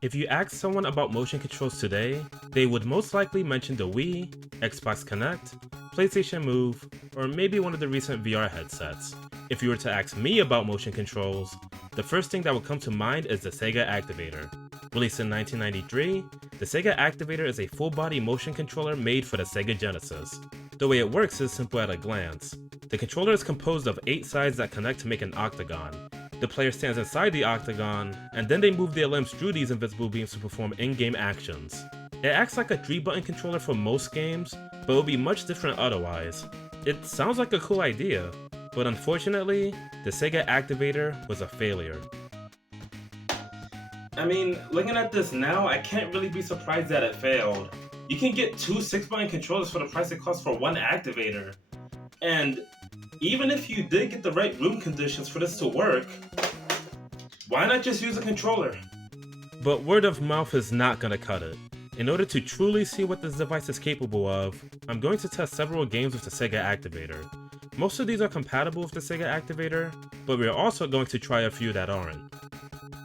If you ask someone about motion controls today, they would most likely mention the Wii, Xbox Kinect, PlayStation Move, or maybe one of the recent VR headsets. If you were to ask me about motion controls, the first thing that would come to mind is the Sega Activator. Released in 1993, the Sega Activator is a full-body motion controller made for the Sega Genesis. The way it works is simple at a glance. The controller is composed of 8 sides that connect to make an octagon. The player stands inside the octagon, and then they move their limbs through these invisible beams to perform in-game actions. It acts like a 3-button controller for most games, but it would be much different otherwise. It sounds like a cool idea, but unfortunately, the Sega Activator was a failure. I mean, looking at this now, I can't really be surprised that it failed. You can get 2 6-button controllers for the price it costs for one activator. And even if you did get the right room conditions for this to work, why not just use a controller? But word of mouth is not gonna cut it. In order to truly see what this device is capable of, I'm going to test several games with the Sega Activator. Most of these are compatible with the Sega Activator, but we're also going to try a few that aren't.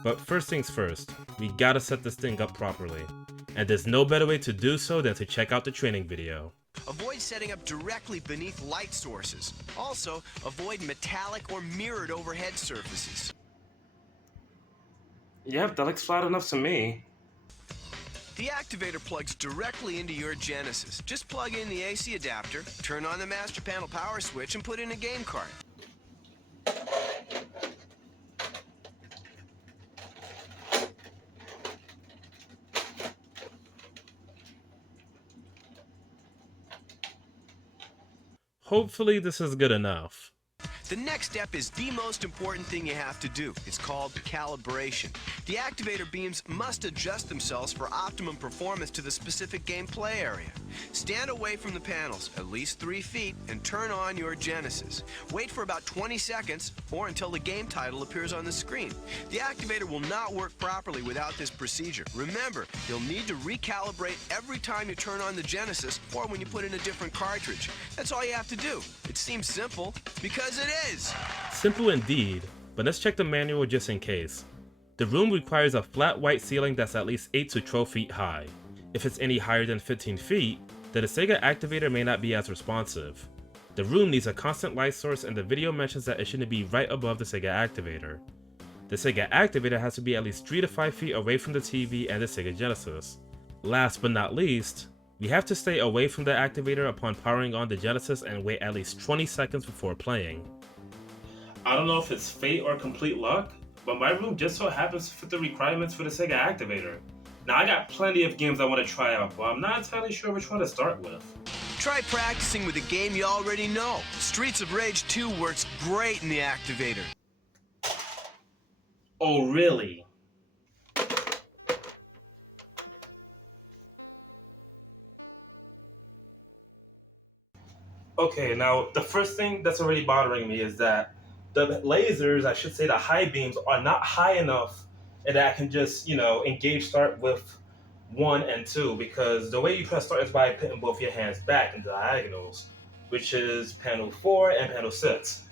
But first things first, we gotta set this thing up properly. And there's no better way to do so than to check out the training video. Avoid setting up directly beneath light sources. Also, avoid metallic or mirrored overhead surfaces. Yep, that looks flat enough to me. The activator plugs directly into your Genesis. Just plug in the AC adapter, turn on the master panel power switch, and put in a game card. Hopefully this is good enough. The next step is the most important thing you have to do. It's called calibration. The activator beams must adjust themselves for optimum performance to the specific gameplay area. Stand away from the panels, at least 3 feet, and turn on your Genesis. Wait for about 20 seconds or until the game title appears on the screen. The activator will not work properly without this procedure. Remember, you'll need to recalibrate every time you turn on the Genesis or when you put in a different cartridge. That's all you have to do. It seems simple because it is. Simple indeed, but let's check the manual just in case. The room requires a flat white ceiling that's at least 8 to 12 feet high. If it's any higher than 15 feet, then the Sega Activator may not be as responsive. The room needs a constant light source, and the video mentions that it shouldn't be right above the Sega Activator. The Sega Activator has to be at least 3 to 5 feet away from the TV and the Sega Genesis. Last but not least, we have to stay away from the activator upon powering on the Genesis and wait at least 20 seconds before playing. I don't know if it's fate or complete luck, but my room just so happens to fit the requirements for the Sega Activator. Now I got plenty of games I want to try out, but I'm not entirely sure which one to start with. Try practicing with a game you already know. Streets of Rage 2 works great in the activator. Oh really? Okay, now the first thing that's already bothering me is that the lasers, I should say the high beams, are not high enough and that I can just, engage start with 1 and 2, because the way you press start is by putting both your hands back in diagonals, which is panel 4 and panel 6.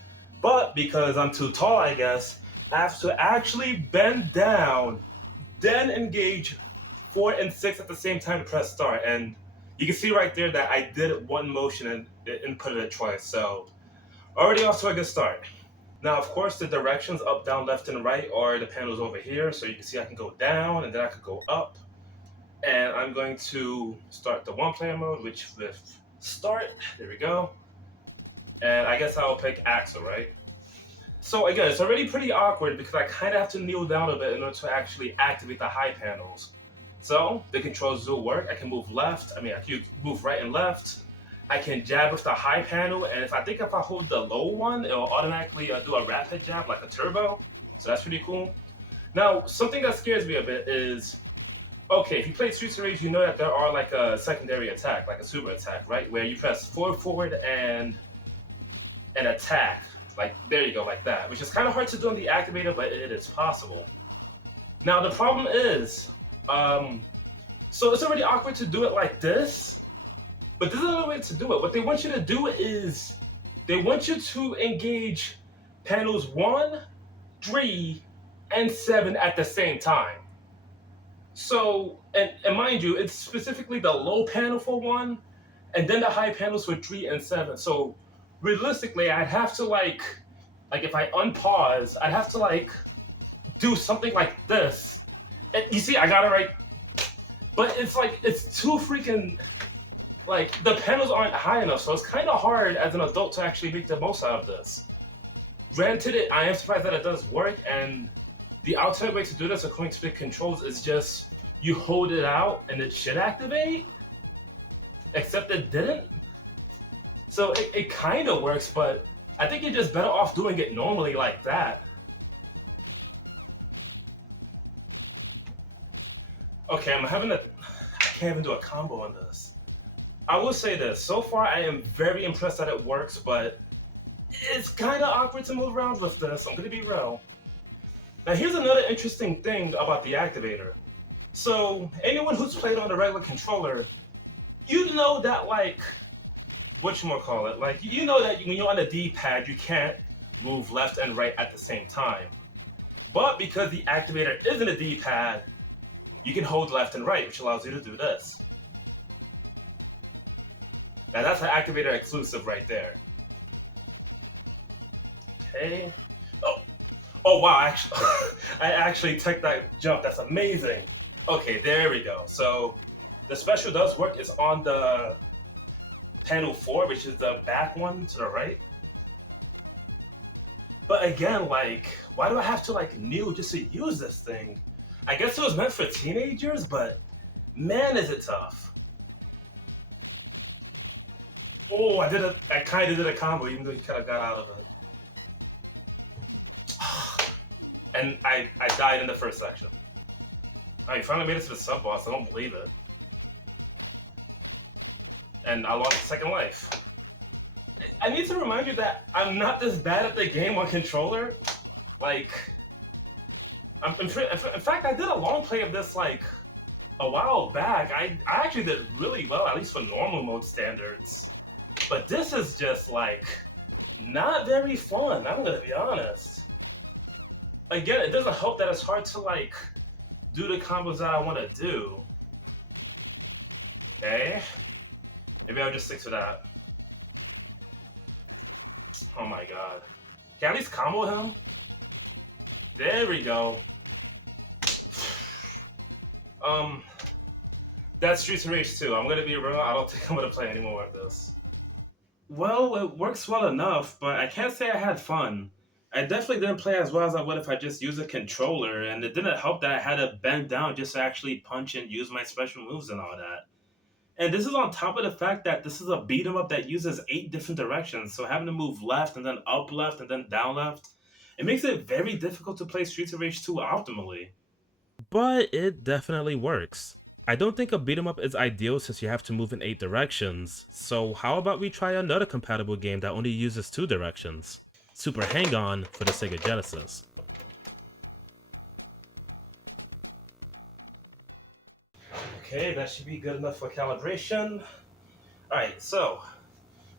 But because I'm too tall, I guess, I have to actually bend down, then engage 4 and 6 at the same time to press start. And you can see right there that I did it one motion and inputted it twice, so already off to a good start. Now, of course, the directions up, down, left, and right are the panels over here, so you can see I can go down and then I could go up. And I'm going to start the one-player mode, which with start, there we go. And I guess I'll pick Axel, right? So again, it's already pretty awkward because I kind of have to kneel down a bit in order to actually activate the high panels. So the controls do work. I can move left, I can move right and left. I can jab with the high panel, and if I hold the low one, it'll automatically do a rapid jab like a turbo. So that's pretty cool. Now, something that scares me a bit is, okay, if you play Streets of Rage, you know that there are like a secondary attack, like a super attack, right? Where you press forward and attack. Like, there you go, like that. Which is kind of hard to do on the activator, but it is possible. Now, the problem is, so it's already awkward to do it like this, but there's another way to do it. What they want you to do is, they want you to engage panels 1, 3, and 7 at the same time. So, and mind you, it's specifically the low panel for one, and then the high panels for 3 and 7. So, realistically, I'd have to like if I unpause, I'd have to do something like this. And you see, I got it right, but it's like it's too freaking like the panels aren't high enough, so it's kind of hard as an adult to actually make the most out of this. Granted, I am surprised that it does work, and the outside way to do this according to the controls is just you hold it out and it should activate, except it didn't. So it kind of works, but I think you're just better off doing it normally like that. Okay, I'm having a. I can't even do a combo on this. I will say this. So far, I am very impressed that it works, but it's kind of awkward to move around with this. I'm going to be real. Now, here's another interesting thing about the activator. So, anyone who's played on a regular controller, you know that, whatchamacallit, you know that when you're on the D-pad, you can't move left and right at the same time. But because the activator isn't a D-pad, you can hold left and right, which allows you to do this. Now, that's an activator exclusive right there. Okay. Oh wow! Actually, I actually took that jump. That's amazing. Okay, there we go. So the special does work. It's on the panel 4, which is the back one to the right. But again, why do I have to kneel just to use this thing? I guess it was meant for teenagers, but man, is it tough. Oh, I kind of did a combo, even though he kind of got out of it. And I died in the first section. Oh, you finally made it to the sub boss. I don't believe it. And I lost second life. I need to remind you that I'm not this bad at the game on controller. In fact, I did a long play of this a while back. I actually did really well, at least for normal mode standards. But this is just not very fun. I'm gonna be honest. Again, it doesn't help that it's hard to do the combos that I want to do. Okay, maybe I'll just stick to that. Oh my god, can I at least combo him? There we go. That's Streets of Rage 2. I'm gonna be real. I don't think I'm gonna play any more of this. Well, it works well enough, but I can't say I had fun. I definitely didn't play as well as I would if I just used a controller, and it didn't help that I had to bend down just to actually punch and use my special moves and all that. And this is on top of the fact that this is a beat 'em up that uses 8 different directions, so having to move left and then up left and then down left, it makes it very difficult to play Streets of Rage 2 optimally. But it definitely works. I don't think a beat 'em up is ideal since you have to move in 8 directions, so how about we try another compatible game that only uses 2 directions? Super Hang-On for the Sega Genesis. Okay, that should be good enough for calibration. Alright, so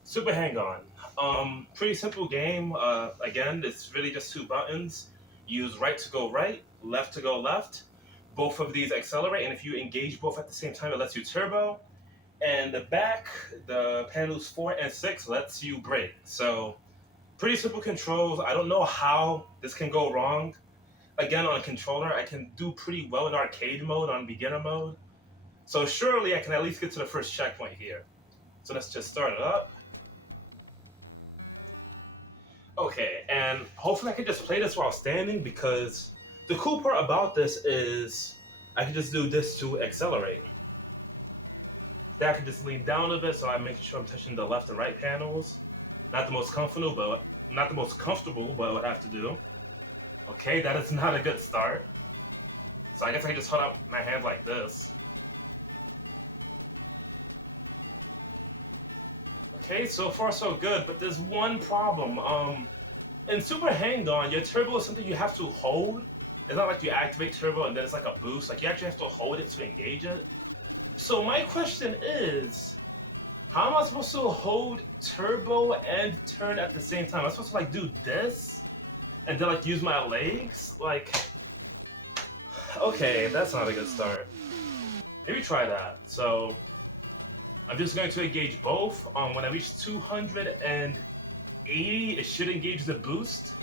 Super Hang-On. Pretty simple game. Again, it's really just 2 buttons. Use right to go right, left to go left. Both of these accelerate, and if you engage both at the same time, it lets you turbo. And the back, the panels 4 and 6 lets you brake. So pretty simple controls. I don't know how this can go wrong. Again, on a controller, I can do pretty well in arcade mode, on beginner mode. So surely I can at least get to the first checkpoint here. So let's just start it up. Okay, and hopefully I can just play this while standing, because the cool part about this is I can just do this to accelerate. Then I can just lean down a bit so I'm making sure I'm touching the left and right panels. Not the most comfortable, but I would have to do. Okay, that is not a good start. So I guess I can just hold out my hand like this. Okay, so far so good, but there's one problem. In Super Hang-On, your turbo is something you have to hold. It's not like you activate turbo and then it's like a boost. You actually have to hold it to engage it. So my question is, how am I supposed to hold turbo and turn at the same time? Am I supposed to do this and then use my legs? Okay, that's not a good start. Maybe try that. So I'm just going to engage both. When I reach 280, it should engage the boost.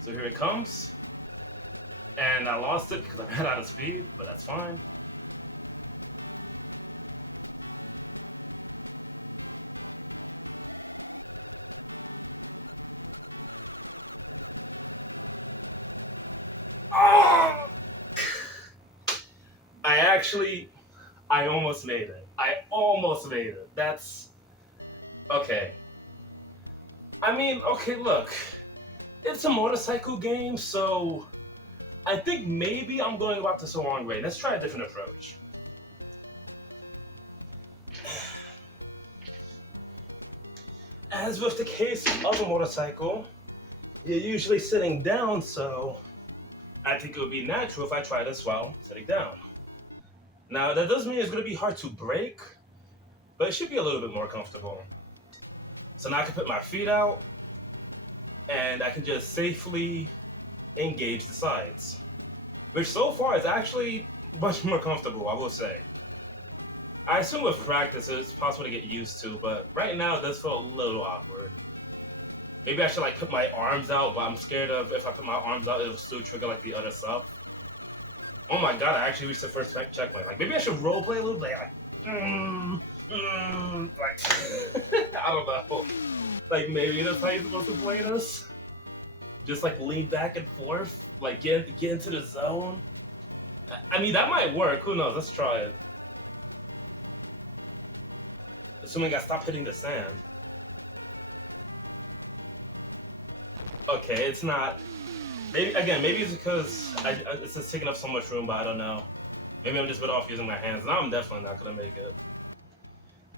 So here it comes. And I lost it because I ran out of speed, but that's fine. Oh! I almost made it. I almost made it. That's okay. I mean, okay, look, it's a motorcycle game, so I think maybe I'm going about this the wrong way. Let's try a different approach. As with the case of a motorcycle, you're usually sitting down, so I think it would be natural if I tried this while sitting down. Now, that doesn't mean it's going to be hard to break, but it should be a little bit more comfortable. So now I can put my feet out, and I can just safely engage the sides, which so far is actually much more comfortable, I will say. I assume with practice it's possible to get used to, but right now it does feel a little awkward. Maybe I should like put my arms out, but I'm scared of if I put my arms out, it'll still trigger like the other stuff. Oh my god, I actually reached the first checkpoint. Like maybe I should roleplay a little bit, like I don't know. Like maybe that's how you're supposed to play this. Just like lean back and forth, like get into the zone. I mean that might work. Who knows? Let's try it. Assuming I stop hitting the sand. Okay, it's not. Maybe again, maybe it's because it's just taking up so much room, but I don't know. Maybe I'm just better off using my hands. Now I'm definitely not gonna make it.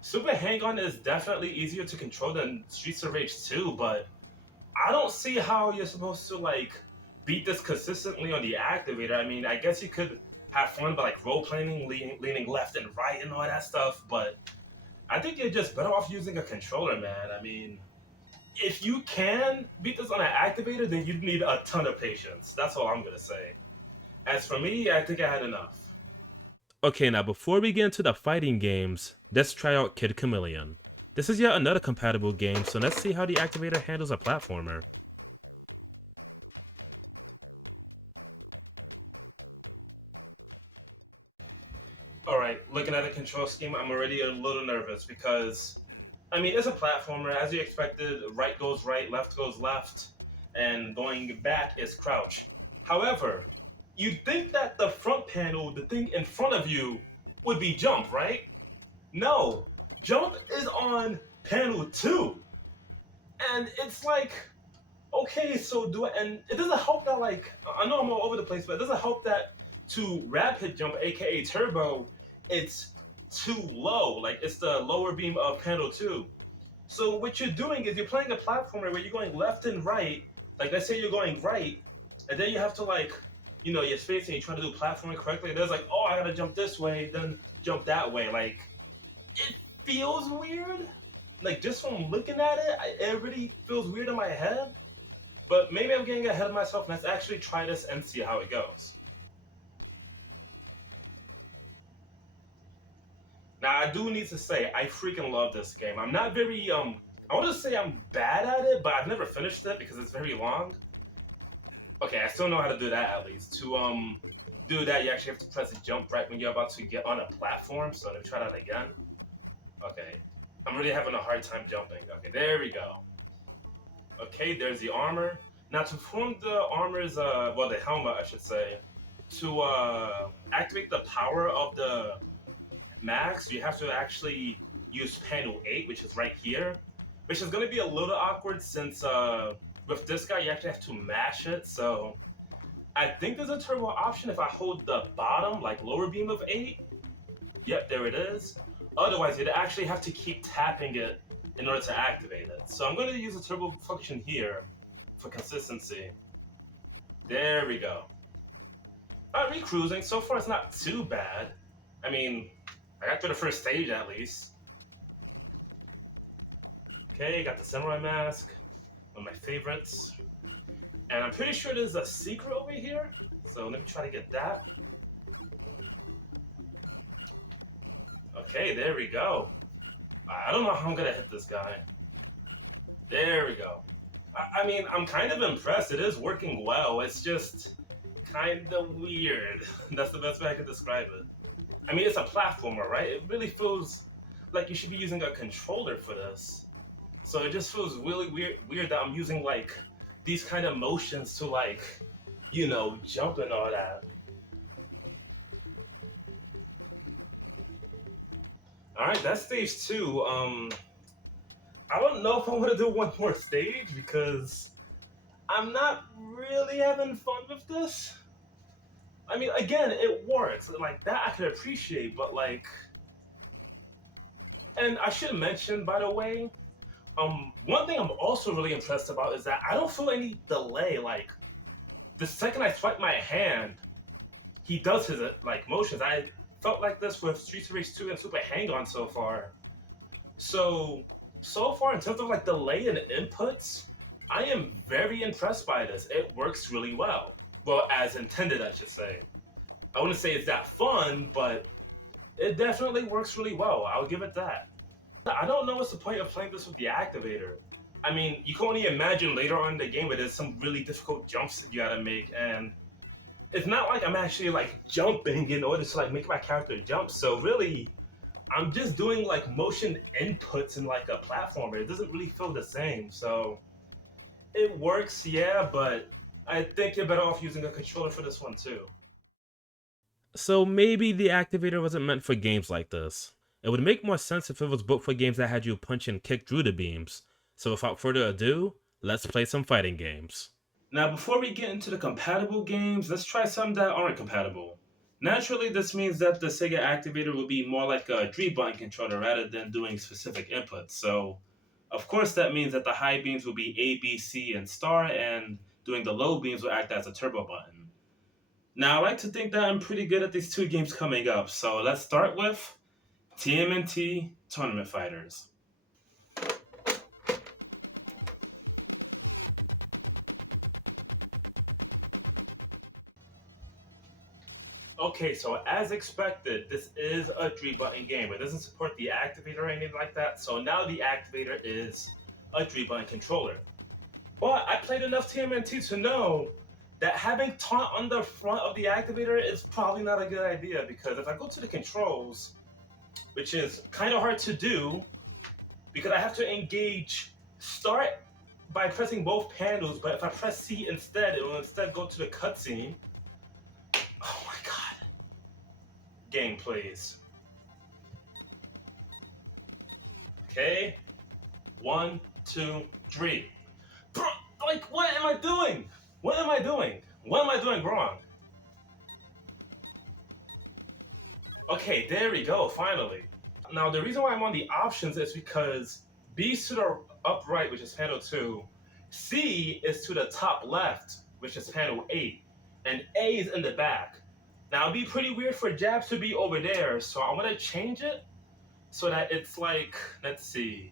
Super Hang-On is definitely easier to control than Streets of Rage 2, but I don't see how you're supposed to like beat this consistently on the activator. I mean, I guess you could have fun by like role playing, leaning left and right and all that stuff, but I think you're just better off using a controller, man. I mean, if you can beat this on an activator, then you need a ton of patience. That's all I'm gonna say. As for me, I think I had enough. Okay, now before we get into the fighting games, let's try out Kid Chameleon. This is yet another compatible game, so let's see how the activator handles a platformer. Alright, looking at the control scheme, I'm already a little nervous because, I mean, it's a platformer. As you expected, right goes right, left goes left, and going back is crouch. However, you'd think that the front panel, the thing in front of you, would be jump, right? No, jump is on panel 2. And it's like, okay, so do I, and it doesn't help that, like, I know I'm all over the place, but it doesn't help that to rapid jump, aka turbo, it's too low. Like, it's the lower beam of panel 2. So what you're doing is you're playing a platformer where you're going left and right. Like let's say you're going right, and then you have to like, you're spacing, you're trying to do platforming correctly. There's like, oh, I gotta jump this way, then jump that way. Like it feels weird. Like just from looking at it, it really feels weird in my head. But maybe I'm getting ahead of myself. Let's actually try this and see how it goes. Now I do need to say I freaking love this game. I'm not very I want to say I'm bad at it, but I've never finished it because it's very long. Okay, I still know how to do that at least. To do that, you actually have to press jump right when you're about to get on a platform. So let me try that again. Okay, I'm really having a hard time jumping. Okay, there we go. Okay, there's the armor. Now to form the armor's well, the helmet I should say, to activate the power of the max, you have to actually use panel 8, which is right here, which is going to be a little awkward since with this guy, you actually have to mash it. So I think there's a turbo option if I hold the bottom, like lower beam of 8. Yep, there it is. Otherwise, you'd actually have to keep tapping it in order to activate it. So I'm going to use the turbo function here for consistency. There we go. Alright, re-cruising. So far, it's not too bad. I mean, I got through the first stage at least. Okay, got the samurai mask. One of my favorites. And I'm pretty sure there's a secret over here. So let me try to get that. Okay, there we go. I don't know how I'm gonna hit this guy. There we go. I mean, I'm kind of impressed. It is working well. It's just kind of weird. That's the best way I could describe it. I mean, it's a platformer, right? It really feels like you should be using a controller for this. So it just feels really weird that I'm using like these kind of motions to like, jump and all that. All right, that's stage two. I don't know if I want to do one more stage because I'm not really having fun with this. I mean, again, it works. Like that I could appreciate, but like, and I should mention, by the way, one thing I'm also really impressed about is that I don't feel any delay. Like the second I swipe my hand, he does his like motions. I felt like this with Streets of Rage 2 and Super Hang On so far. So far in terms of like delay and inputs, I am very impressed by this. It works really well. Well, as intended, I should say. I wouldn't say it's that fun, but it definitely works really well. I'll give it that. I don't know what's the point of playing this with the activator. I mean, you can only imagine later on in the game where there's some really difficult jumps that you gotta make, and it's not like I'm actually like jumping in order to like make my character jump. So really, I'm just doing like motion inputs in like a platformer. It doesn't really feel the same. So it works, yeah, but I think you're better off using a controller for this one too. So maybe the activator wasn't meant for games like this. It would make more sense if it was built for games that had you punch and kick through the beams. So without further ado, let's play some fighting games. Now, before we get into the compatible games, let's try some that aren't compatible. Naturally, this means that the Sega Activator will be more like a 3-button controller rather than doing specific inputs. So, of course, that means that the high beams will be A, B, C, and star, and doing the low beams will act as a turbo button. Now, I like to think that I'm pretty good at these two games coming up, so let's start with TMNT Tournament Fighters. Okay, so as expected, this is a 3-button game. It doesn't support the activator or anything like that, so now the activator is a 3-button controller. But I played enough TMNT to know that having taunt on the front of the activator is probably not a good idea because if I go to the controls, which is kind of hard to do because I have to engage start by pressing both handles, but if I press C instead, it will instead go to the cutscene. Oh my god. Game, please. Okay. 1, 2, 3. Bro, like, what am I doing? What am I doing? What am I doing wrong? Okay, there we go, finally. Now, the reason why I'm on the options is because B is to the upright, which is panel 2. C is to the top left, which is panel 8. And A is in the back. Now, it'd be pretty weird for jabs to be over there, so I'm going to change it so that it's like, let's see.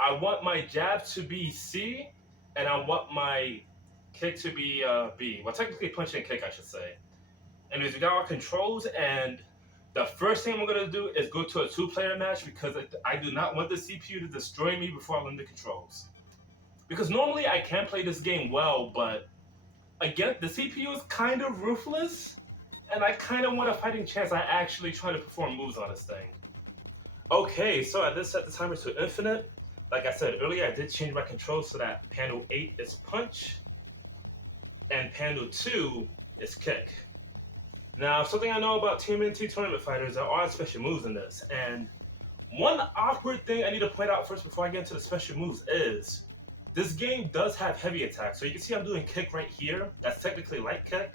I want my jab to be C, and I want my kick to be B. Well, technically punch and kick, I should say. Anyways, we got our controls, and the first thing I'm gonna do is go to a 2-player match because I do not want the CPU to destroy me before I learn the controls. Because normally I can play this game well, but again, the CPU is kind of ruthless, and I kind of want a fighting chance I actually try to perform moves on this thing. Okay, so I did set the timer to infinite. Like I said earlier, I did change my controls so that panel 8 is punch and panel 2 is kick. Now, something I know about TMNT Tournament Fighters, there are special moves in this, and one awkward thing I need to point out first before I get into the special moves is this game does have heavy attacks. So you can see I'm doing kick right here. That's technically light kick.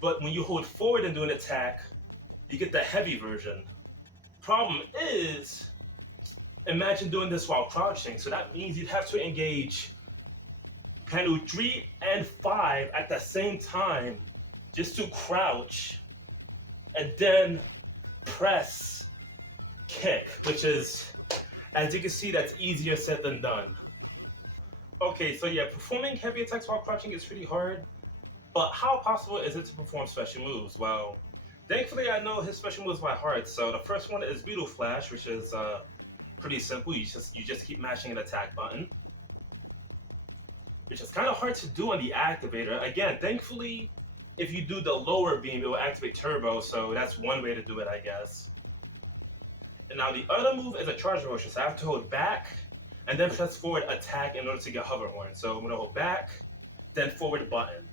But when you hold forward and do an attack, you get the heavy version. Problem is, imagine doing this while crouching. So that means you'd have to engage panel 3 and 5 at the same time just to crouch and then press kick, which is, as you can see, that's easier said than done. Okay, so yeah, performing heavy attacks while crouching is pretty hard, but how possible is it to perform special moves? Well, thankfully I know his special moves by heart. So the first one is Beetle Flash, which is pretty simple. You just keep mashing an attack button, which is kind of hard to do on the activator. Again, thankfully, if you do the lower beam, it will activate turbo, so that's one way to do it, I guess. And now the other move is a charge motion, so I have to hold back and then press forward attack in order to get hover horn. So I'm gonna hold back, then forward button.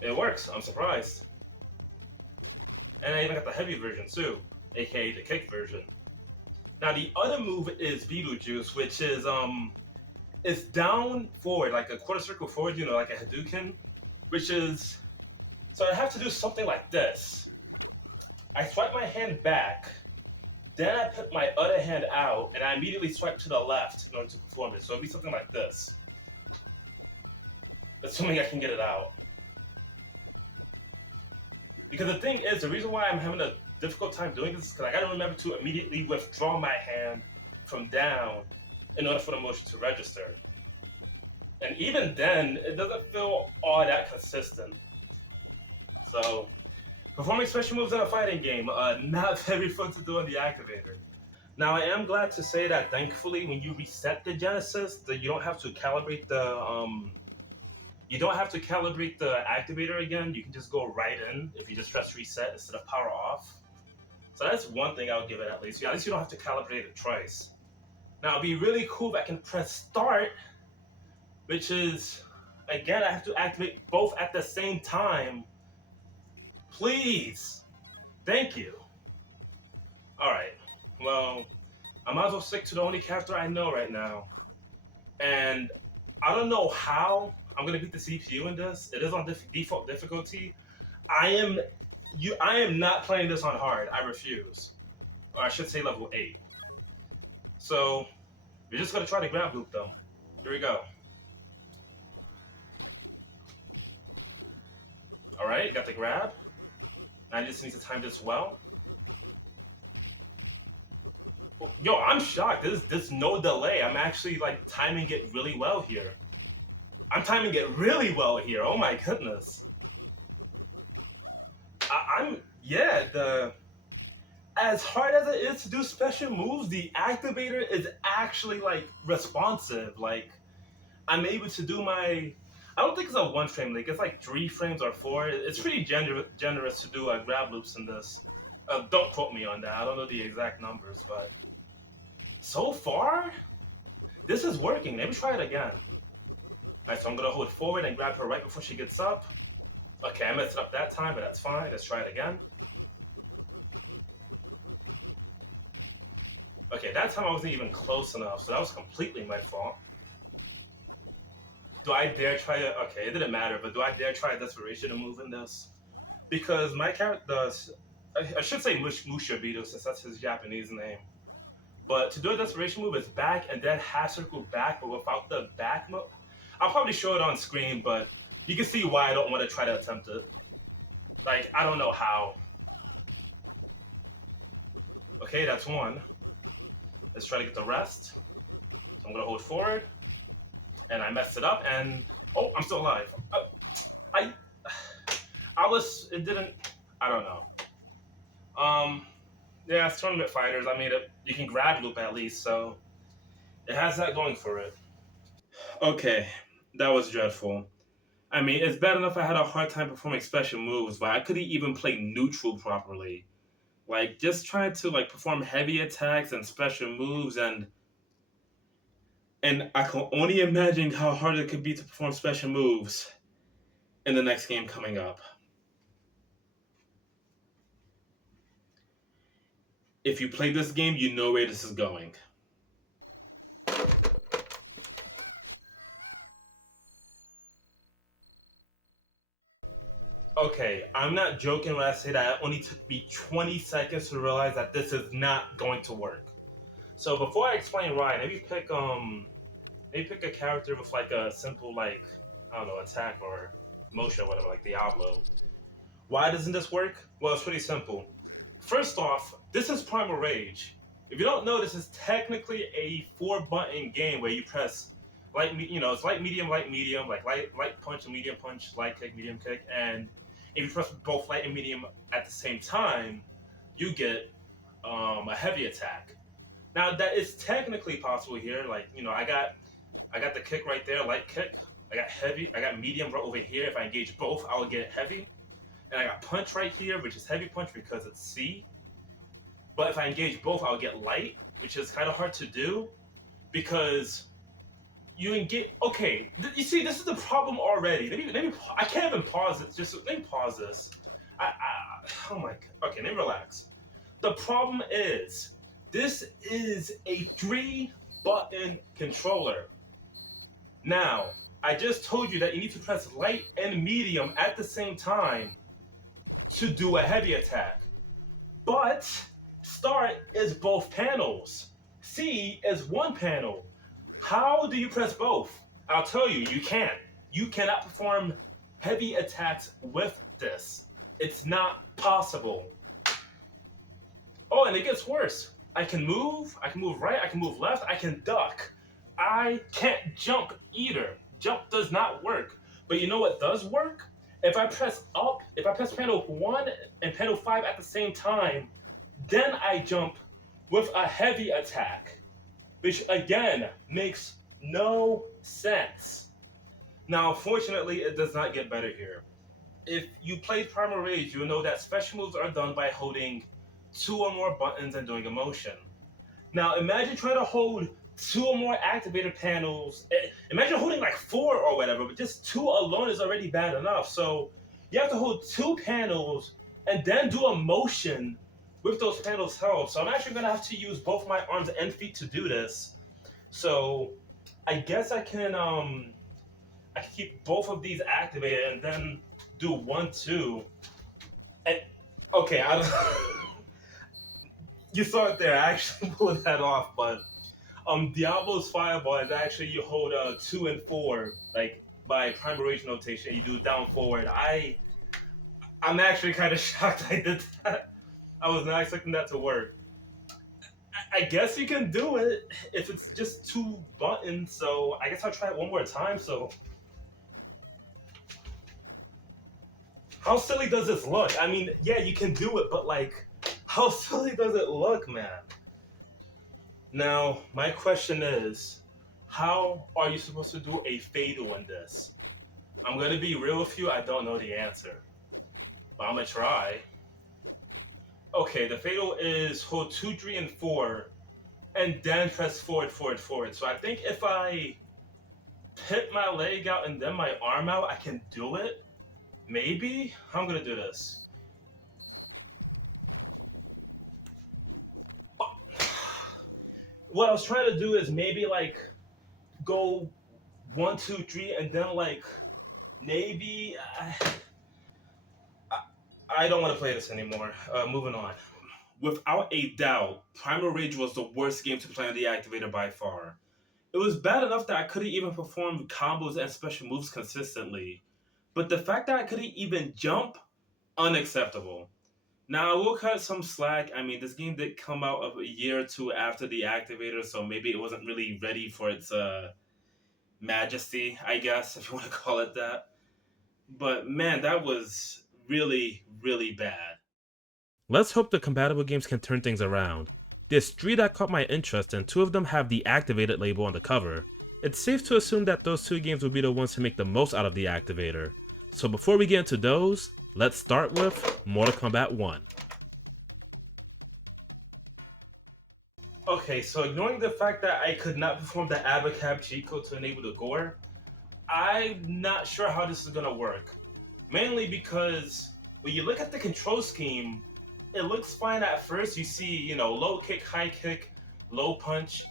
It works, I'm surprised. And I even got the heavy version too, aka the kick version. Now the other move is Beetlejuice, which is it's down forward, like a quarter circle forward, like a Hadouken, which is so I have to do something like this. I swipe my hand back, then I put my other hand out, and I immediately swipe to the left in order to perform it. So it'll be something like this, assuming I can get it out. Because the thing is, the reason why I'm having a difficult time doing this is because I gotta remember to immediately withdraw my hand from down in order for the motion to register. And even then, it doesn't feel all that consistent. So, performing special moves in a fighting game, not very fun to do on the activator. Now, I am glad to say that thankfully, when you reset the Genesis, that you don't have to calibrate the activator again. You can just go right in if you just press reset instead of power off. So that's one thing I would give it at least. Yeah, at least you don't have to calibrate it twice. Now it'd be really cool if I can press start, which is again I have to activate both at the same time. Please. Thank you. Alright. Well, I might as well stick to the only character I know right now. And I don't know how I'm gonna beat the CPU in this. It is on default difficulty. I am not playing this on hard. I refuse. Or I should say level 8. So we're just gonna try to grab loop them. Here we go. Alright, got the grab. I just need to time this well. Yo, I'm shocked. There's no delay. I'm actually like timing it really well here. I'm timing it really well here. Oh my goodness. I'm yeah, the as hard as it is to do special moves, the activator is actually like responsive. Like I'm able to do my I don't think it's a one frame leak. It's like 3 frames or 4. It's pretty generous to do grab loops in this. Don't quote me on that. I don't know the exact numbers, but so far, this is working. Let me try it again. Alright, so I'm gonna hold forward and grab her right before she gets up. Okay, I messed it up that time, but that's fine. Let's try it again. Okay, that time I wasn't even close enough, so that was completely my fault. Do I dare try it? Okay, it didn't matter, but do I dare try a desperation to move in this? Because my character does. I should say Musha Beetle since that's his Japanese name. But to do a desperation move, it's back and then half circle back, but without the back move. I'll probably show it on screen, but you can see why I don't want to try to attempt it. Like, I don't know how. Okay, that's one. Let's try to get the rest. So I'm going to hold forward. And I messed it up, and oh, I'm still alive. It didn't, I don't know. Yeah, it's tournament fighters. I mean, you can grab loop at least, so it has that going for it. Okay, that was dreadful. I mean, it's bad enough I had a hard time performing special moves, but I couldn't even play neutral properly. Like, just trying to like perform heavy attacks and special moves, and I can only imagine how hard it could be to perform special moves in the next game coming up. If you play this game, you know where this is going. Okay, I'm not joking when I say that it only took me 20 seconds to realize that this is not going to work. So before I explain why, maybe pick a character with like a simple like I don't know attack or motion or whatever like Diablo. Why doesn't this work? Well, it's pretty simple. First off, this is Primal Rage. If you don't know, this is technically a 4-button game where you press it's light, medium, like light punch, medium punch, light kick, medium kick, and if you press both light and medium at the same time, you get a heavy attack. Now that is technically possible here. Like I got the kick right there, light kick. I got heavy. I got medium right over here. If I engage both, I will get heavy. And I got punch right here, which is heavy punch because it's C. But if I engage both, I'll get light, which is kind of hard to do because you engage. Okay, you see, this is the problem already. Let me. I can't even pause it. Just let me pause this. Oh my. Okay, let me relax. The problem is this is a 3-button controller. Now, I just told you that you need to press light and medium at the same time to do a heavy attack. But start is both panels. C is one panel. How do you press both? I'll tell you, you can't. You cannot perform heavy attacks with this. It's not possible. Oh, and it gets worse. I can move right, I can move left, I can duck. I can't jump either. Jump does not work. But you know what does work? If I press panel 1 and panel 5 at the same time, then I jump with a heavy attack, which again makes no sense. Now, fortunately, it does not get better here. If you played Primal Rage, you'll know that special moves are done by holding 2 or more buttons and doing a motion. Now, imagine trying to hold 2 or more activator panels. Imagine holding like 4 or whatever, but just 2 alone is already bad enough. So you have to hold 2 panels and then do a motion with those panels held. So I'm actually going to have to use both my arms and feet to do this. So I guess I can keep both of these activated and then do 1, 2. And okay, you saw it there. I actually pulled that off, but Diablo's Fireball is actually you hold 2 and 4, like by Primal Rage notation. You do down forward. I'm actually kind of shocked I did that. I was not expecting that to work. I guess you can do it if it's just 2 buttons. So I guess I'll try it one more time. So how silly does this look? I mean, yeah, you can do it, but like, how silly does it look, man? Now, my question is, how are you supposed to do a fatal in this? I'm going to be real with you, I don't know the answer. But I'm going to try. Okay, the fatal is hold 2, 3, and 4, and then press forward, forward, forward. So I think if I put my leg out and then my arm out, I can do it. Maybe? How I'm going to do this? What I was trying to do is maybe like go 1, 2, 3, and then like maybe I don't want to play this anymore. Moving on. Without a doubt, Primal Rage was the worst game to play on the Activator by far. It was bad enough that I couldn't even perform combos and special moves consistently. But the fact that I couldn't even jump, unacceptable. Now, I will cut some slack. I mean, this game did come out a year or 2 after the Activator, so maybe it wasn't really ready for its majesty, I guess, if you want to call it that. But man, that was really, really bad. Let's hope the compatible games can turn things around. There's 3 that caught my interest, and 2 of them have the Activated label on the cover. It's safe to assume that those 2 games will be the ones to make the most out of the Activator. So before we get into those, let's start with Mortal Kombat 1. Okay, so ignoring the fact that I could not perform the Abacab cheat code to enable the gore, I'm not sure how this is going to work. Mainly because when you look at the control scheme, it looks fine at first. You see, low kick, high kick, low punch.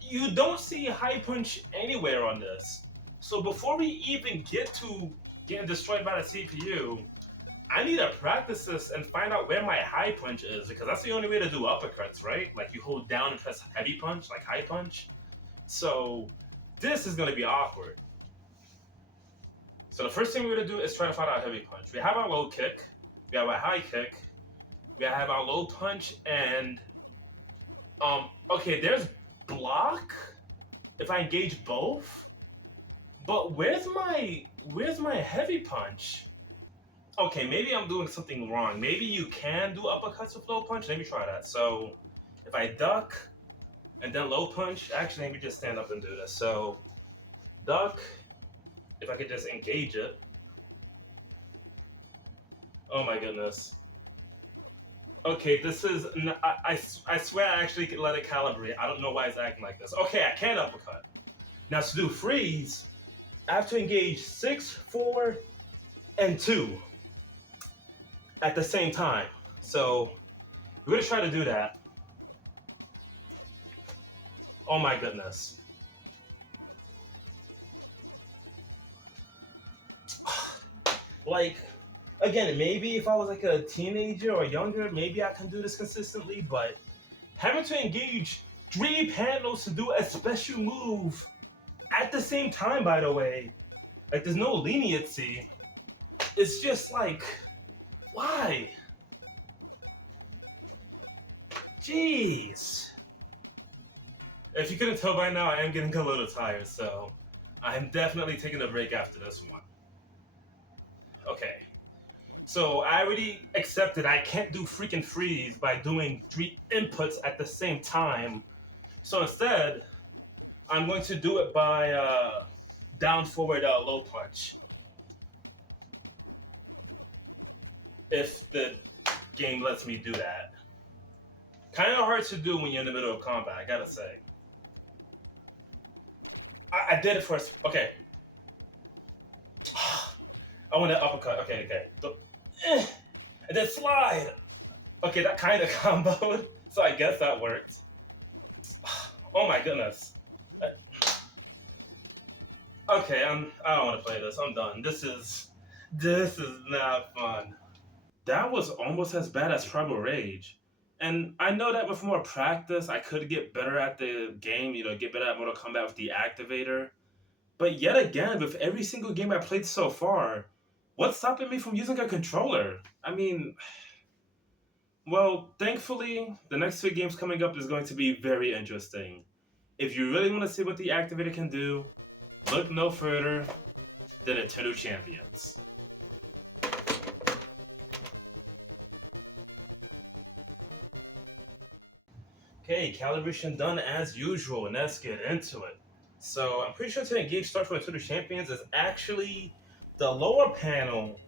You don't see high punch anywhere on this. So before we even get to getting destroyed by the CPU, I need to practice this and find out where my high punch is, because that's the only way to do uppercuts, right? Like you hold down and press heavy punch, like high punch. So this is going to be awkward. So the first thing we're going to do is try to find out heavy punch. We have our low kick, we have our high kick, we have our low punch, and Okay, there's block if I engage both, but where's my heavy punch? Okay, maybe I'm doing something wrong. Maybe you can do uppercuts with low punch. Let me try that. So if I duck and then low punch, actually, let me just stand up and do this. So duck, if I could just engage it. Oh my goodness. Okay, this is. I swear I actually could let it calibrate. I don't know why it's acting like this. Okay, I can uppercut. Now to do freeze, I have to engage 6, 4, and 2 at the same time. So we're gonna try to do that. Oh my goodness. Like, again, maybe if I was like a teenager or younger, maybe I can do this consistently, but having to engage 3 panels to do a special move at the same time, by the way, like there's no leniency. It's just like, why? Jeez. If you couldn't tell by now, I am getting a little tired, so I'm definitely taking a break after this one. Okay. So I already accepted I can't do freaking freeze by doing 3 inputs at the same time. So instead, I'm going to do it by down forward low punch. If the game lets me do that. Kind of hard to do when you're in the middle of combat, I gotta say. I did it first. Okay. I want to uppercut. Okay, okay. And then slide. Okay, that kind of comboed. So I guess that worked. Oh my goodness. Okay, I don't want to play this. I'm done. This is not fun. That was almost as bad as Primal Rage. And I know that with more practice, I could get better at the game, get better at Mortal Kombat with the Activator. But yet again, with every single game I played so far, what's stopping me from using a controller? I mean, well, thankfully, the next 2 games coming up is going to be very interesting. If you really want to see what the Activator can do, look no further than Nintendo Champions. Okay, calibration done as usual, and let's get into it. So I'm pretty sure to engage start for Nintendo Champions is actually the lower panel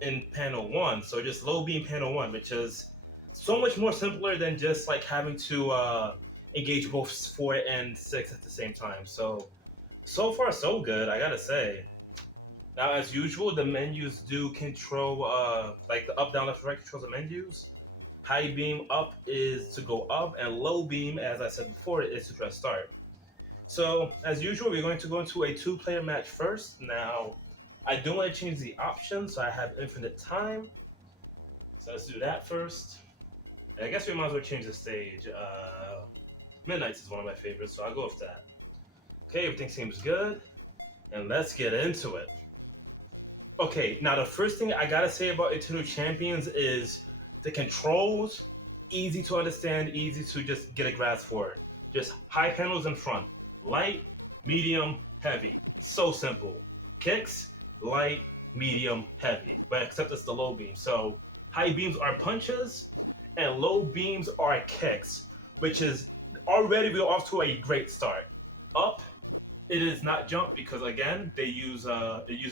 in panel 1. So just low beam panel 1, which is so much more simpler than just like having to engage both 4 and 6 at the same time. So far so good, I gotta say. Now, as usual, the menus do control, like the up, down, left, right controls the menus. High beam up is to go up, and low beam, as I said before, is to press start. So, as usual, we're going to go into a 2-player match first. Now, I do want to change the options, so I have infinite time. So let's do that first. And I guess we might as well change the stage. Midnight's is one of my favorites, so I'll go with that. Okay, everything seems good, and let's get into it. Okay, now the first thing I gotta say about Nintendo Champions is the controls, easy to understand, easy to just get a grasp for it. Just high panels in front, light, medium, heavy. So simple. Kicks, light, medium, heavy. But except it's the low beam. So high beams are punches, and low beams are kicks, which is already we're off to a great start. Up, it is not jump because again it uses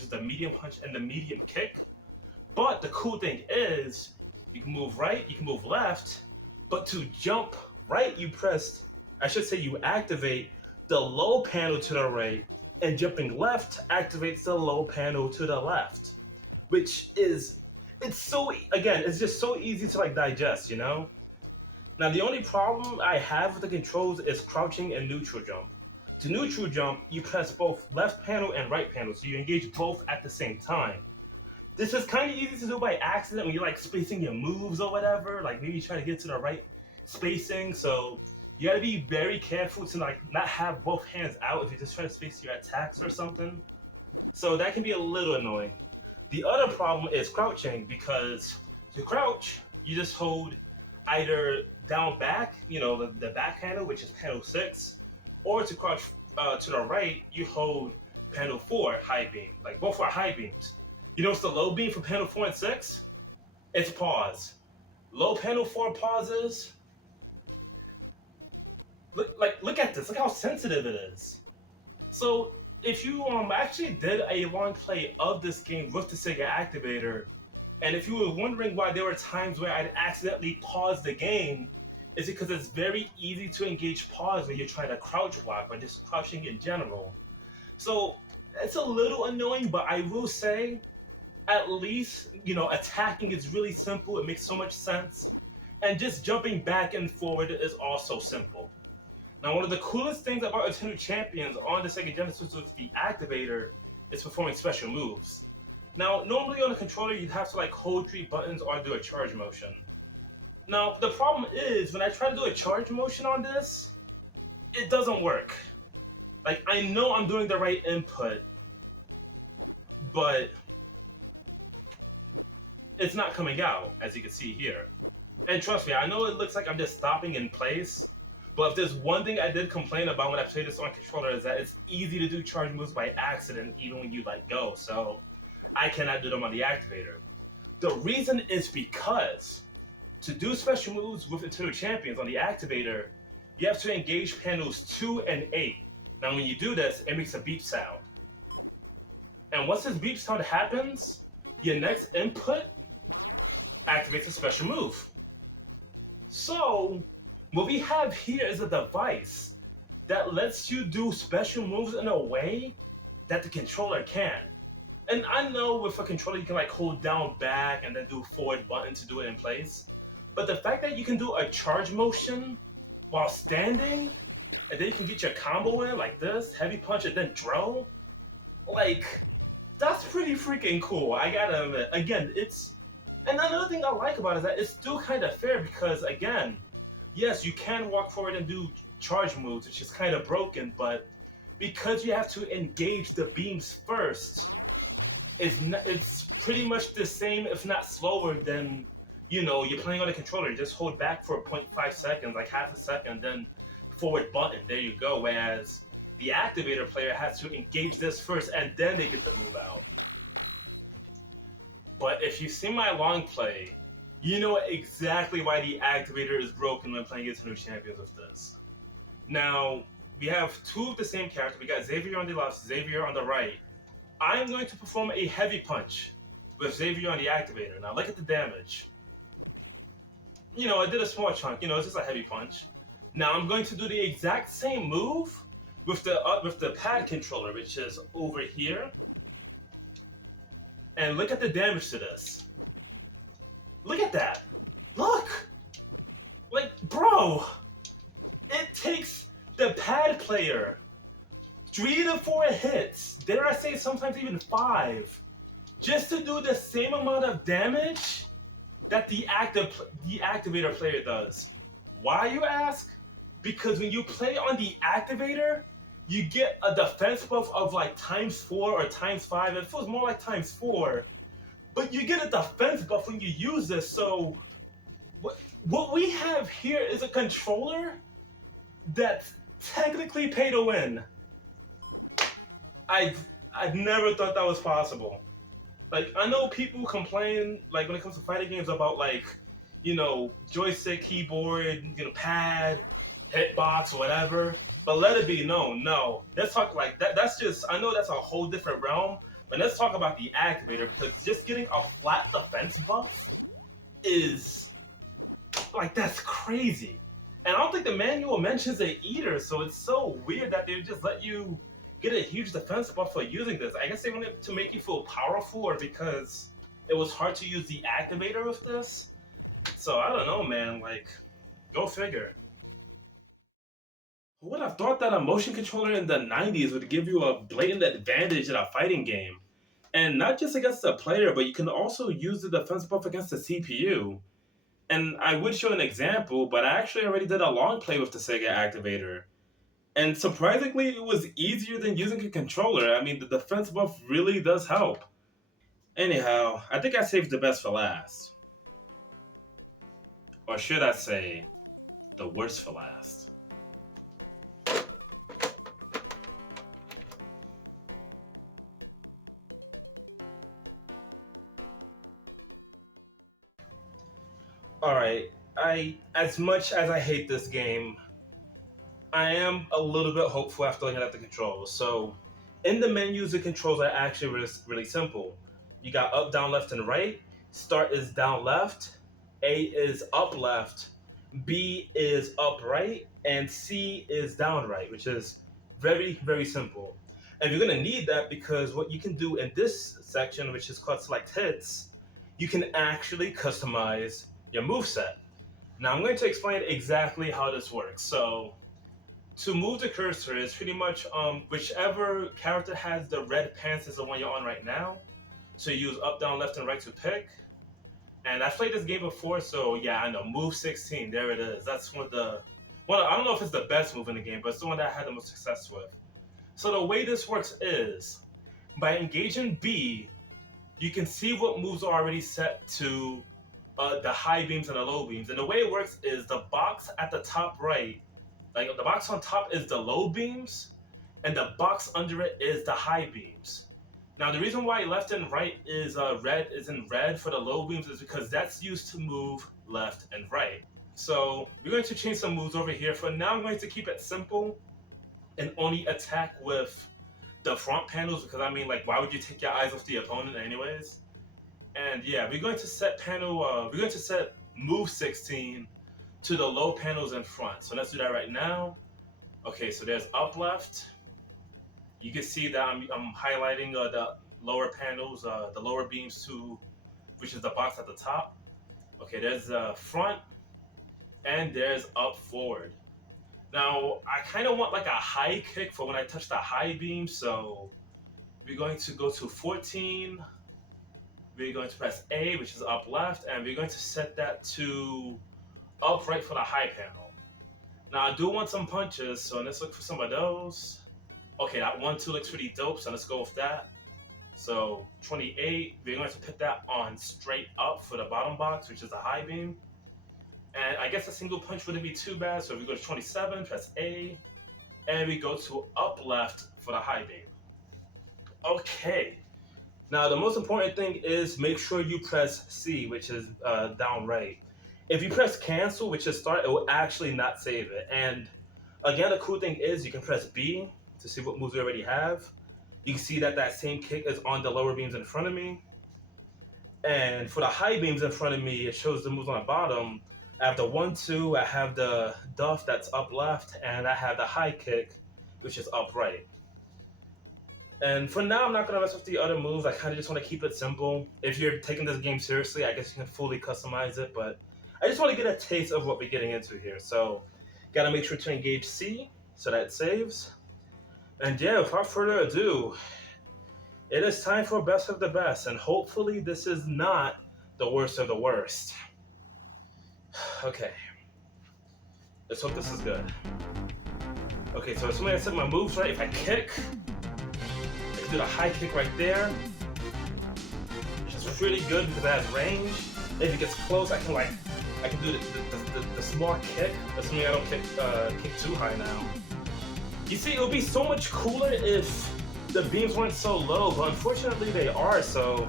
the medium punch and the medium kick. But the cool thing is you can move right, you can move left, but to jump right you activate the low panel to the right, and jumping left activates the low panel to the left, which is it's just so easy to like digest. Now the only problem I have with the controls is crouching and neutral jump. To neutral jump, you press both left panel and right panel, so you engage both at the same time. This is kind of easy to do by accident when you're like spacing your moves or whatever, like maybe trying to get to the right spacing. So you gotta be very careful to like not have both hands out if you're just trying to space your attacks or something. So that can be a little annoying. The other problem is crouching because to crouch, you just hold either down back, the back handle, which is panel 6, or to crouch to the right, you hold panel 4, high beam. Like both are high beams. You know what's the low beam for panel 4 and 6? It's pause. Low panel 4 pauses. Look at this. Look how sensitive it is. So if you actually did a long play of this game with the Sega Activator, and if you were wondering why there were times where I'd accidentally pause the game, it's because it's very easy to engage pause when you're trying to crouch block or just crouching in general. So it's a little annoying, but I will say, at least, attacking is really simple. It makes so much sense. And just jumping back and forward is also simple. Now, one of the coolest things about Nintendo Champions on the Sega Genesis with the Activator is performing special moves. Now, normally on the controller, you'd have to hold 3 buttons or do a charge motion. Now, the problem is when I try to do a charge motion on this, it doesn't work. I know I'm doing the right input, but it's not coming out, as you can see here. And trust me, I know it looks like I'm just stopping in place, but if there's one thing I did complain about when I played this on controller is that it's easy to do charge moves by accident even when you let go, so I cannot do them on the Activator. The reason is because to do special moves with Nintendo Champions on the Activator, you have to engage panels 2 and 8. Now when you do this, it makes a beep sound. And once this beep sound happens, your next input activates a special move. So what we have here is a device that lets you do special moves in a way that the controller can. And I know with a controller you can hold down back and then do forward button to do it in place. But the fact that you can do a charge motion while standing, and then you can get your combo in like this, heavy punch and then drill, that's pretty freaking cool. I gotta admit. Again, and another thing I like about it is that it's still kind of fair because, again, yes, you can walk forward and do charge moves, which is kind of broken, but because you have to engage the beams first, it's pretty much the same, if not slower, than, you're playing on a controller. You just hold back for 0.5 seconds, half a second, then forward button. There you go. Whereas the Activator player has to engage this first, and then they get the move out. But if you see my long play, you know exactly why the Activator is broken when playing against Nintendo Champions with this. Now, we have 2 of the same character. We got Xavier on the left, Xavier on the right. I'm going to perform a heavy punch with Xavier on the Activator. Now, look at the damage. I did a small chunk. It's just a heavy punch. Now, I'm going to do the exact same move with the pad controller, which is over here. And look at the damage to this. Look at that. Look! Bro! It takes the pad player 3 to 4 hits, dare I say sometimes even 5, just to do the same amount of damage that the Activator player does. Why, you ask? Because when you play on the Activator, you get a defense buff of ×4 or ×5. It feels more like ×4. But you get a defense buff when you use this. So what we have here is a controller that's technically pay to win. I've never thought that was possible. I know people complain when it comes to fighting games about joystick, keyboard, pad, hitbox, whatever. But let it be known, no. Let's talk that. That's just, I know that's a whole different realm, but let's talk about the Activator, because just getting a flat defense buff is that's crazy. And I don't think the manual mentions it either, so it's so weird that they just let you get a huge defense buff for using this. I guess they wanted to make you feel powerful, or because it was hard to use the Activator with this. So I don't know, man. Go figure. Who would have thought that a motion controller in the 90s would give you a blatant advantage in a fighting game? And not just against the player, but you can also use the defense buff against the CPU. And I would show an example, but I actually already did a long play with the Sega Activator. And surprisingly, it was easier than using a controller. I mean, the defense buff really does help. Anyhow, I think I saved the best for last. Or should I say, the worst for last. Alright, as much as I hate this game, I am a little bit hopeful after looking at the controls. So, in the menus, the controls are actually really simple. You got up, down, left, and right. Start is down left. A is up left. B is up right. And C is down right, which is very, very simple. And you're going to need that because what you can do in this section, which is called Select Hits, you can actually customize your moveset. Now, I'm going to explain exactly how this works. So, to move the cursor is pretty much whichever character has the red pants is the one you're on right now. So you use up, down, left, and right to pick. And I've played this game before, so yeah, I know. Move 16, there it is. That's one of the I don't know if it's the best move in the game, but it's the one that I had the most success with. So the way this works is by engaging B, you can see what moves are already set to the high beams and the low beams. And the way it works is the box at the top right, like the box on top is the low beams, and the box under it is the high beams. Now the reason why left and right is in red for the low beams is because that's used to move left and right. So we're going to change some moves over here. For now, I'm going to keep it simple and only attack with the front panels because I mean, like, why would you take your eyes off the opponent anyways? And yeah, we're going to set move 16 to the low panels in front. So let's do that right now. Okay, so there's up left. You can see that I'm highlighting the lower panels, the lower beams to, which is the box at the top. Okay, there's front, and there's up forward. Now, I kind of want like a high kick for when I touch the high beam, so we're going to go to 14. We're going to press A, which is up left, and we're going to set that to up right for the high panel. Now, I do want some punches, so let's look for some of those. Okay, that 1-2 looks pretty dope, so let's go with that. So 28, we're going to put that on straight up for the bottom box, which is the high beam. And I guess a single punch wouldn't be too bad, so if we go to 27, press A, and we go to up left for the high beam. Okay. Now the most important thing is make sure you press C, which is down right. If you press cancel, which is start, it will actually not save it. And again, the cool thing is you can press B to see what moves we already have. You can see that that same kick is on the lower beams in front of me. And for the high beams in front of me, it shows the moves on the bottom. I have the 1-2, I have the duff that's up left, and I have the high kick, which is up right. And for now, I'm not going to mess with the other moves. I kind of just want to keep it simple. If you're taking this game seriously, I guess you can fully customize it, but I just want to get a taste of what we're getting into here. So, got to make sure to engage C so that it saves. And yeah, without further ado, it is time for best of the best, and hopefully this is not the worst of the worst. Okay, let's hope this is good. Okay, so assuming I set my moves right, if I kick, I can do the high kick right there, which is pretty good because it has range. If it gets close, I can do the small kick, assuming I don't kick too high now. You see, it would be so much cooler if the beams weren't so low, but unfortunately they are, so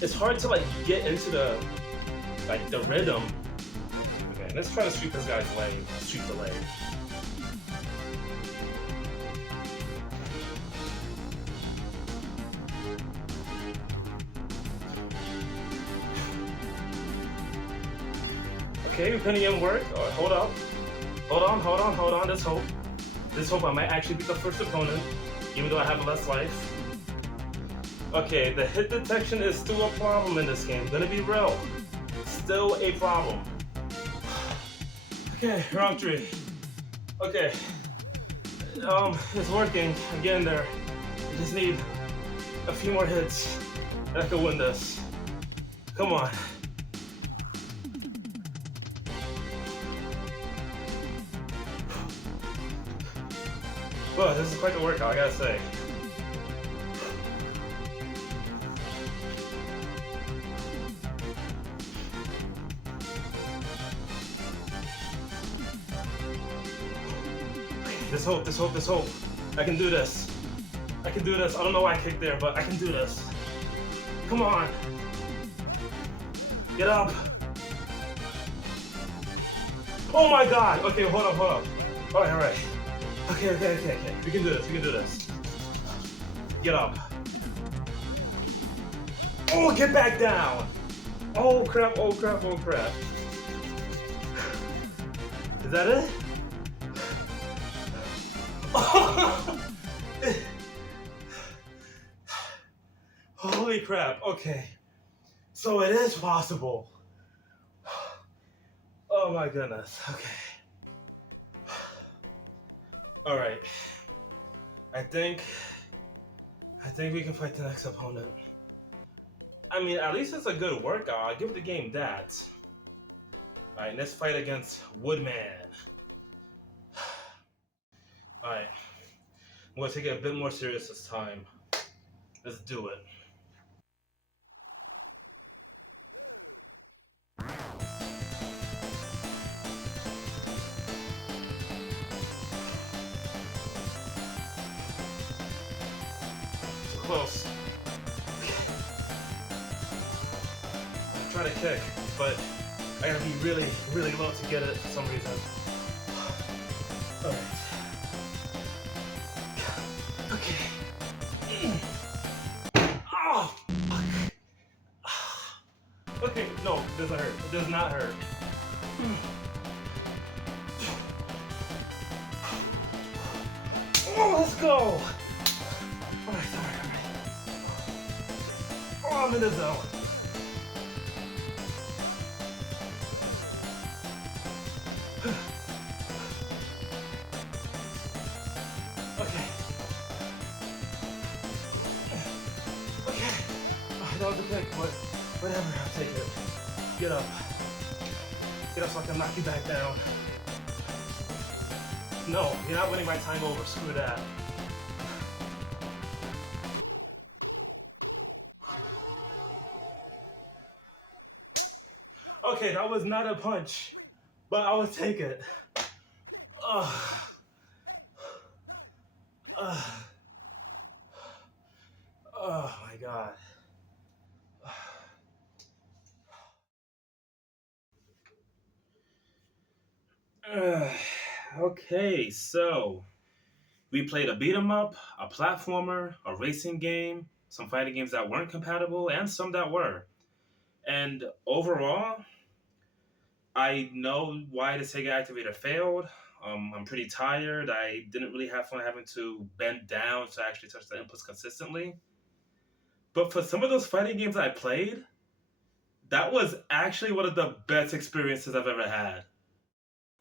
it's hard to like get into the rhythm. Okay, let's try to sweep this guy's leg. Sweep the leg. Okay, we're putting in work. Oh, hold up. Hold on. Let's hope I might actually beat the first opponent, even though I have less life. Okay, the hit detection is still a problem in this game. Gonna be real. Still a problem. Okay, round 3. Okay. It's working. I'm getting there. I just need a few more hits and I can win this. Come on. Well, this is quite the workout, I gotta say. There's hope, there's hope, there's hope. I can do this. I can do this. I don't know why I kicked there, but I can do this. Come on. Get up. Oh my god. Okay, hold up, hold up. All right. Okay. We can do this, we can do this. Get up. Oh, get back down. Oh crap, oh crap, oh crap. Is that it? Holy crap, okay. So it is possible. Oh my goodness, okay. Alright. I think we can fight the next opponent. I mean, at least it's a good workout. I'll give the game that. Alright, let's fight against Woodman. Alright. I'm gonna take it a bit more serious this time. Let's do it. Close. I'm trying to kick, but I gotta be really, really low to get it for some reason. Alright. Okay. Oh, fuck. Okay, no, it doesn't hurt. It does not hurt. Oh, let's go! Alright. Oh, I'm in the zone. Okay. Oh, that was a kick, but whatever, I'll take it. Get up. Get up so I can knock you back down. No, you're not winning my time over. Screw that. Okay, that was not a punch, but I will take it. Oh my god. Okay, so we played a beat 'em up, a platformer, a racing game, some fighting games that weren't compatible, and some that were. And overall, I know why the Sega Activator failed. I'm pretty tired. I didn't really have fun having to bend down to actually touch the inputs consistently. But for some of those fighting games I played, that was actually one of the best experiences I've ever had.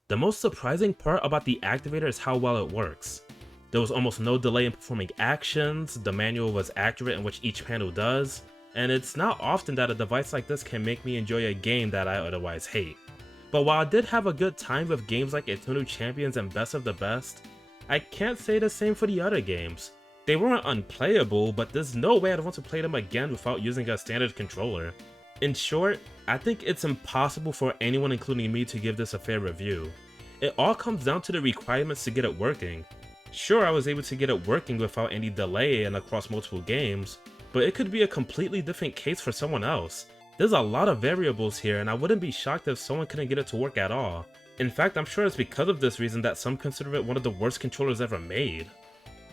The most surprising part about the Activator is how well it works. There was almost no delay in performing actions, the manual was accurate in what each panel does, and it's not often that a device like this can make me enjoy a game that I otherwise hate. But while I did have a good time with games like Eternal Champions and Best of the Best, I can't say the same for the other games. They weren't unplayable, but there's no way I'd want to play them again without using a standard controller. In short, I think it's impossible for anyone including me to give this a fair review. It all comes down to the requirements to get it working. Sure, I was able to get it working without any delay and across multiple games, but it could be a completely different case for someone else. There's a lot of variables here, and I wouldn't be shocked if someone couldn't get it to work at all. In fact, I'm sure it's because of this reason that some consider it one of the worst controllers ever made.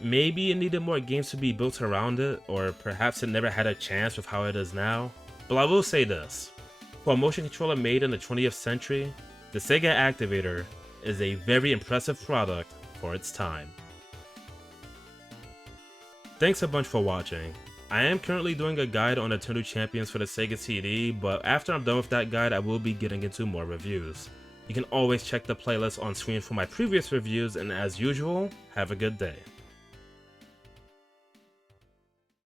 Maybe it needed more games to be built around it, or perhaps it never had a chance with how it is now. But I will say this, for a motion controller made in the 20th century, the Sega Activator is a very impressive product for its time. Thanks a bunch for watching. I am currently doing a guide on Eternal Champions for the Sega CD, but after I'm done with that guide, I will be getting into more reviews. You can always check the playlist on screen for my previous reviews, and as usual, have a good day.